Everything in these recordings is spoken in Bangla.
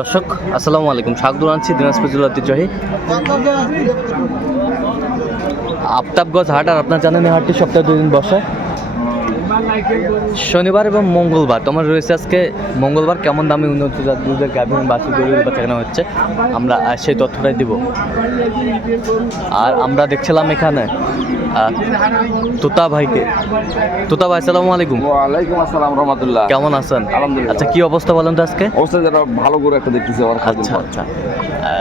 দর্শক, আসসালামু আলাইকুম। স্বাগত আনছি দিনাজপুর জেলা ঐতিহ্যবাহী আফতাবগঞ্জ হাট। আর আপনার জানেন এই হাটটি সপ্তাহে দুই দিন বসে। শনিবার এবং মঙ্গলবার। তোমার রয়েছে আজকে মঙ্গলবার। কেমন দামে উন্নত দুধের গাভীর বাসি গরুর কেনা হচ্ছে, আমরা সেই তথ্যটাই দিব। আর আমরা দেখছিলাম এখানে তোতা ভাইকে। তোতা ভাই আসসালামু আলাইকুম। ওয়ালাইকুম আসসালাম রহমতুল্লাহ। কেমন আছেন? আলহামদুলিল্লাহ। আচ্ছা কি অবস্থা বলেন তো আজকে? অবস্থা যেটা ভালো করে একটা দেখতেছি আমার আচ্ছা আচ্ছা।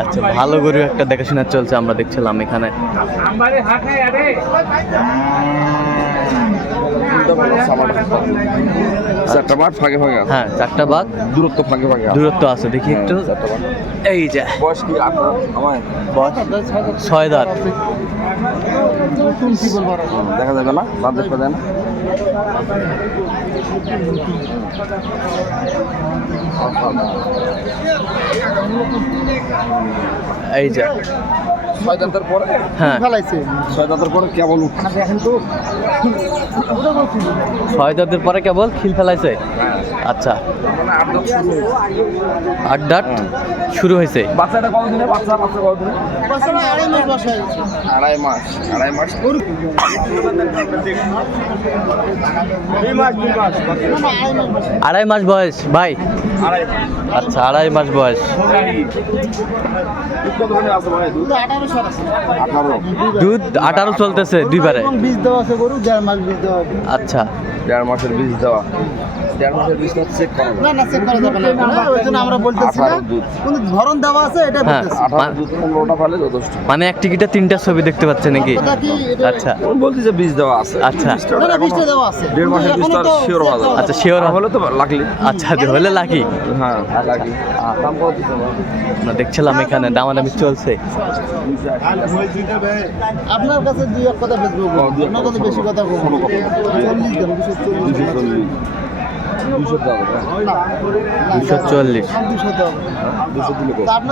আচ্ছা ভালো গরু একটা দেখাশোনা চলছে আমরা দেখছিলাম এখানে। চারটা মাঠ ফাঁকে ফাঁকে হ্যাঁ চারটা বাঘ। দূরত্ব ফাঁকে ফাঁকে দূরত্ব আছে দেখি হ্যাঁ, একটু। বাঘ। এই যে। বয়স কি আপনার? আমার? ছয় দাঁত। দেখা যাবে না? দাঁত দেখা যায় না এই যে। ছয় দাঁতের পরে হ্যাঁ। ছয় দাঁতের পরে উঠছে ছয় দাঁতের পরে কেবল খিল ফেলাইছে? আচ্ছা। মানে আট দাঁত শুরু হয়েছে। আট দাঁত শুরু হয়েছে। বাচ্চাটা কতদিনে বাচ্চা বাচ্চা কতদিনে আড়াই মাস আড়াই মাস আড়াই মাস। বয়স ভাই। আচ্ছা আড়াই মাস বয়স। দুধ আঠারো চলতেছে দুইবারে। বীজ দেওয়া আছে গরু দেড় মাস বীজ দেওয়া আচ্ছা। দেড় মাসের বীজ দেওয়া। দেড় মাসের বীজটা চেক করা না না চেক করা যাবে না। হ্যাঁ, ওই জন্য আমরা বলতেছি না। কিন্তু ধরন দেওয়া আছে এটা। বলতেছি। আঠারো দুধ পনেরোটা ফেলে যথেষ্ট। মানে এক টিকিটে তিনটা ছবি দেখতে পাচ্ছে নাকি? আচ্ছা আমি বলছি যে বীজ দেওয়া আছে। আচ্ছা। না না বীজটা দেওয়া আছে। দেড় মাসের এখনও তো শিওর হওয়া যাবে আচ্ছা শিওর হলে তো লাগলি। আচ্ছা হলে লাকি হ্যাঁ লাগলি। দাম কত দিতে হবে? দেখছিলাম এখানে দামাদামি চলছে। আপনার কাছে দুই এক কথা বেচবো। গো। ও, দুই এক আপনার কাছে বেশি কথা বলব। চল্লিশ দেবো চল্লিশ। দুশো চল্লিশ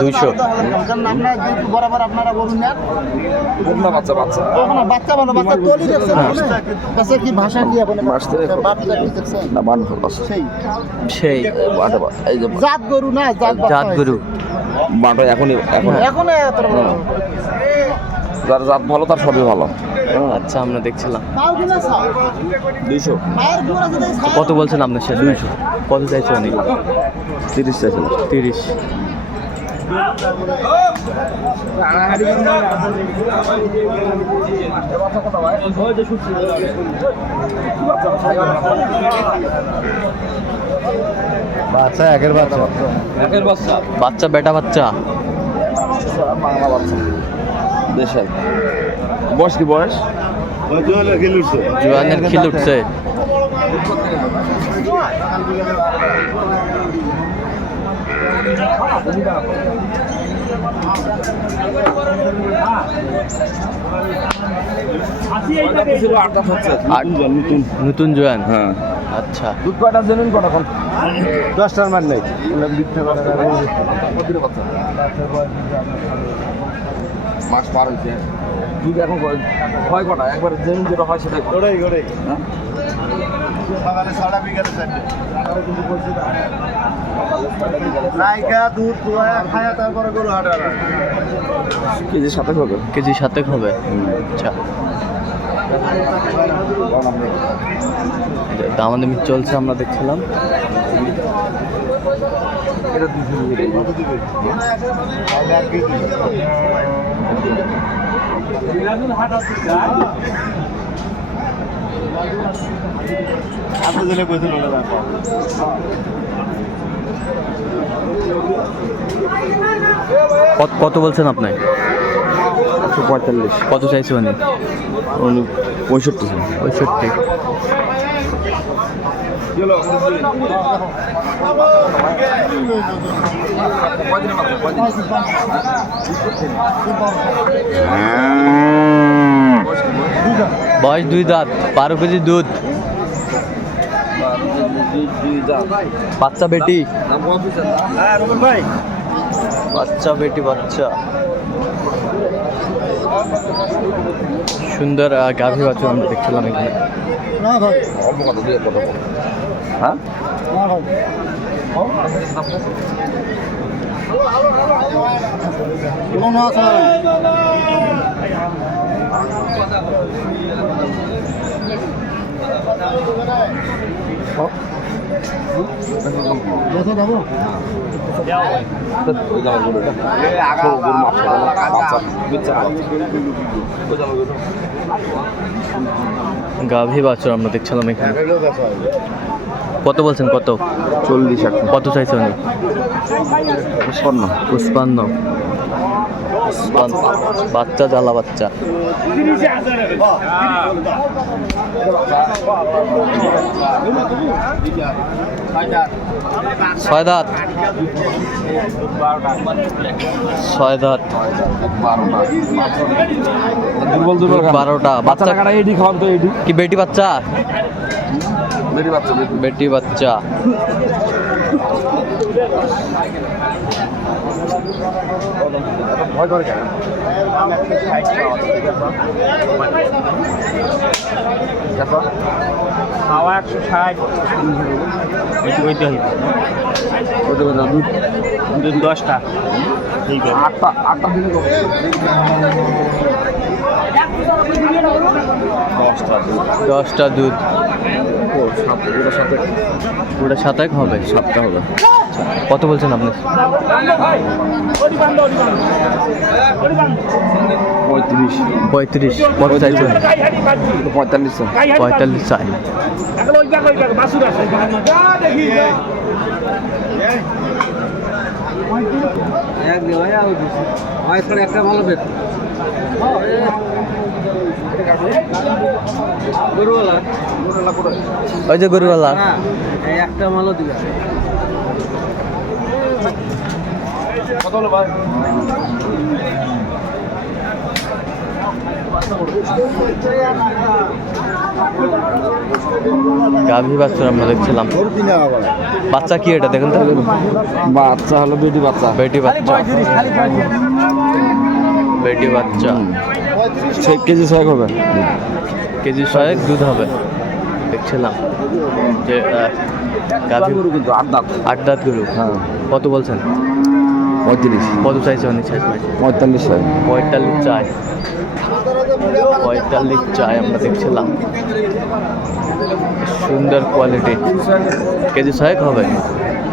দুইশো। বরাবর আপনারা গরু নেন খুব না বাচ্চা বাচ্চা। তখন বাচ্চা ভালো বাচ্চা তলি দেখছেন? বাচ্চা কি ভাষা কি এখন সেই। জাত গরু না জাত জাত গরু। বাটা এখনই এখন এখন এত বড়। যার জাত ভালো তার সবই ভালো। আচ্ছা আমরা দেখছিলাম। দুইশো। কত বলছেন আপনার সে দুইশো। কত চাইছে উনি তিরিশ চাইছিল তিরিশ। বাচ্চা একের বাচ্চা। একের বাচ্চা? বাচ্চা বেটা বাচ্চা? বাংলা বাচ্চা। দেশাই বয়স কি বয়স? জোয়ানের খিল উঠছে। নতুন জোয়ান। হ্যাঁ। আচ্ছা। দুধ কয়টা জেনুইন কটা কোন দশটার মান নেই মাস পার হয়েছে। দুধ এখন হয় কটা? একবার জেনুইন যেটা হয় সেটাই? গোড়াই গোড়াই হ্যাঁ? সকালে সাড়ে বিকালে চারটে। নাইকা দুধ দোয়া খায়া তারপরে গরু হাঁটা কেজির সাথে হবে। কেজি হবে। আচ্ছা। দামাদামি চলছে আমরা দেখছিলাম। এটা দিলে কত কত বলছেন আপনি? একশো পঁয়তাল্লিশ। কত চাইছে উনি পঁয়ষট্টি। পঁয়ষট্টি। বয়স দুই দাঁত, বারো কেজি দুধ। বাচ্চা বেটি। বাচ্চা বেটি, বাচ্চা। সুন্দর গাভী বাচ্চা আমরা দেখছিলাম এখানে। অল্প কথা দিয়ে কথা বল। হ্যাঁ না গাভী বাছুর আমরা দেখছিলাম এখানে। কত বলছেন কত? চল্লিশ কত চাইছে উনি? পুষ্পান্ন পুষ্পান্ন। বাচ্চা জ্বালা বাচ্চা। ছয় দাঁত। ছয় দাঁত। দুর্বল দুর্বল বারোটা। বাচ্চা টাকাটা এডি খাওয়ান তো এডি কি বেটি বাচ্চা? বেরি বাচ্চা বেটি বাচ্চা। ভয় করে কেন? দেখো হাওয়া একশো ষাট ওইটি ওইটি ওটা বলে দুধ দুধ দশটা। ঠিক আছে। আটটা আটটা দিলে দশটা দুধ। দশটা দুধ। ওটা সাতাক হবে সাতটা হবে। কত বলছেন আপনি? পঁয়ত্রিশ। পঁয়ত্রিশ কত চাইছেন? পঁয়তাল্লিশ পঁয়তাল্লিশ চাই। একটা ভালো গরুওয়ালা ওই যে গরুওয়ালা। হ্যাঁ একটা মালও দিবে কত হলো ভাই? গাভী বাচ্চা আমরা দেখছিলাম। বাচ্চা কি এটা দেখেন তো? বাচ্চা হলো বেটি বাচ্চা। বেটি বাচ্চা। বেটি বাচ্চা। ছয় কেজি ছয় হবে? কেজি ছয়েক দুধ হবে। দেখছিলাম যে গাভী গরু কিন্তু আট দাঁত আট দাঁত গরু। হ্যাঁ। কত বলছেন? পঁয়ত্রিশ। কত চাইছে অনেক চাইছে পঁয়তাল্লিশ ছয় পঁয়তাল্লিশ চাই। পঁয়তাল্লিশ চাই আমরা দেখছিলাম। সুন্দর কোয়ালিটি কেজি ছয়েক হবে?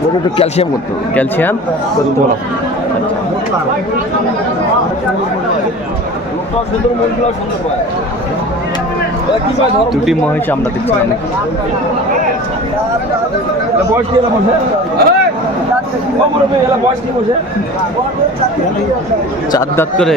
ওটা একটু ক্যালসিয়াম করতে হবে। ক্যালসিয়াম? করতে হবে। দুটি মহিষ আমরা দেখছিলাম বয়স কি এলাম বয়স চার দাঁত করে।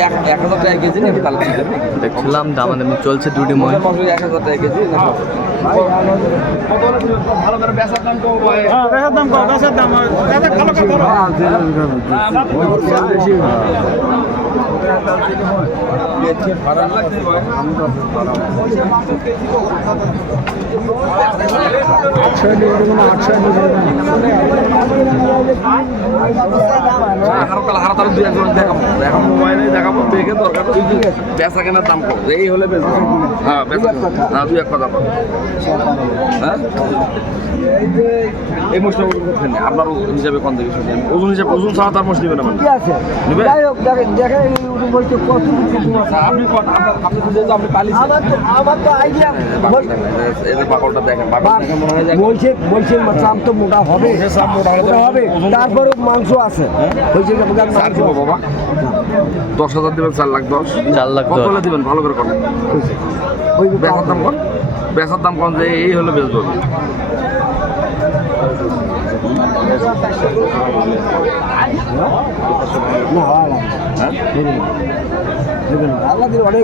এক এক হাজার টাকা কেজি ঠিক আছে দেখছিলাম দামাদামি চলছে দুটি মনে মাসে এক হাজার টাকা কেজি দাম হ্যাঁ দাম। দাম এগারো কাল দুই একজন দেখাবো এখন মোবাইলে দেখাবো দেখে দরকার ওই যে বেচা কেনার দাম কম এই হলে বেচা হ্যাঁ বেচা হ্যাঁ দুই এক কথা। হ্যাঁ এই ওজন করতে নেই আপনার ওজন হিসাবে কোন থেকে শুনি ওজন হিসাবে ওজন ছাড়া তার নেবে না মানে নেবে? দেখেন দেখেন বলছে কিছু আছে। আপনি আপনি তো আপনি পালিয়েছেন আমার তো আমার আইডিয়া মনে হয় বলছে বলছে চাম তো মোটা হবে। মোটা হবে। মাংস আছে। বলছে যে আপনার চার মাংস দিব বাবা। দশ হাজার দেবেন চার লাখ দশ। চার লাখ কত হলে দিবেন? ভালো করে করেন। ওই বেচার দাম কম? বেচার দাম কম যে এই হলে বেচবো না হয় না হ্যাঁ দেবেন না। আল্লাহ দিলে অনেক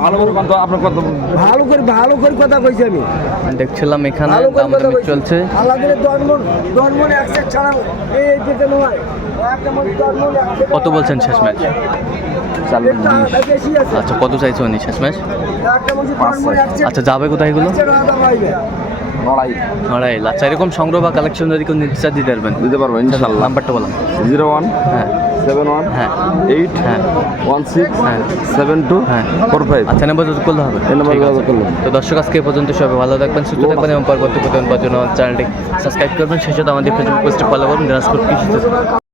ভালো করে কত ভালো করে কথা কইছি আমি। দেখছিলাম এখানে দামাদামি চলছে। কত বলছেন শেষ ম্যাচ? আচ্ছা কত চাইছো উনি শেষমেশ পাঁচ ছয় আচ্ছা যাবে কোথায় এগুলো? আড়াই আচ্ছা এরকম সংগ্রহ বা কালেকশন যদি কেউ নিতে চায় দিতে পারবেন? দিতে পারব ইনশাল্লাহ। নাম্বারটা বলাম জিরো ওয়ান হ্যাঁ। সেভেন ওয়ান হ্যাঁ। এইট হ্যাঁ। ওয়ান সিক্স হ্যাঁ। সেভেন টু হ্যাঁ। Four five. আচ্ছা নাম্বার যোগাযোগ করলে হবে? এই নাম্বারে যোগাযোগ করলে। তো দর্শক আজকে পর্যন্ত সবাই ভালো থাকবেন সুস্থ থাকবেন এবং পরবর্তী প্রতিদিন পাওয়ার জন্য আমার চ্যানেলটি সাবস্ক্রাইব করবেন। সেই সাথে আমাদের ফেসবুক পেজটি ফলো করুন দিনাজপুর কৃষি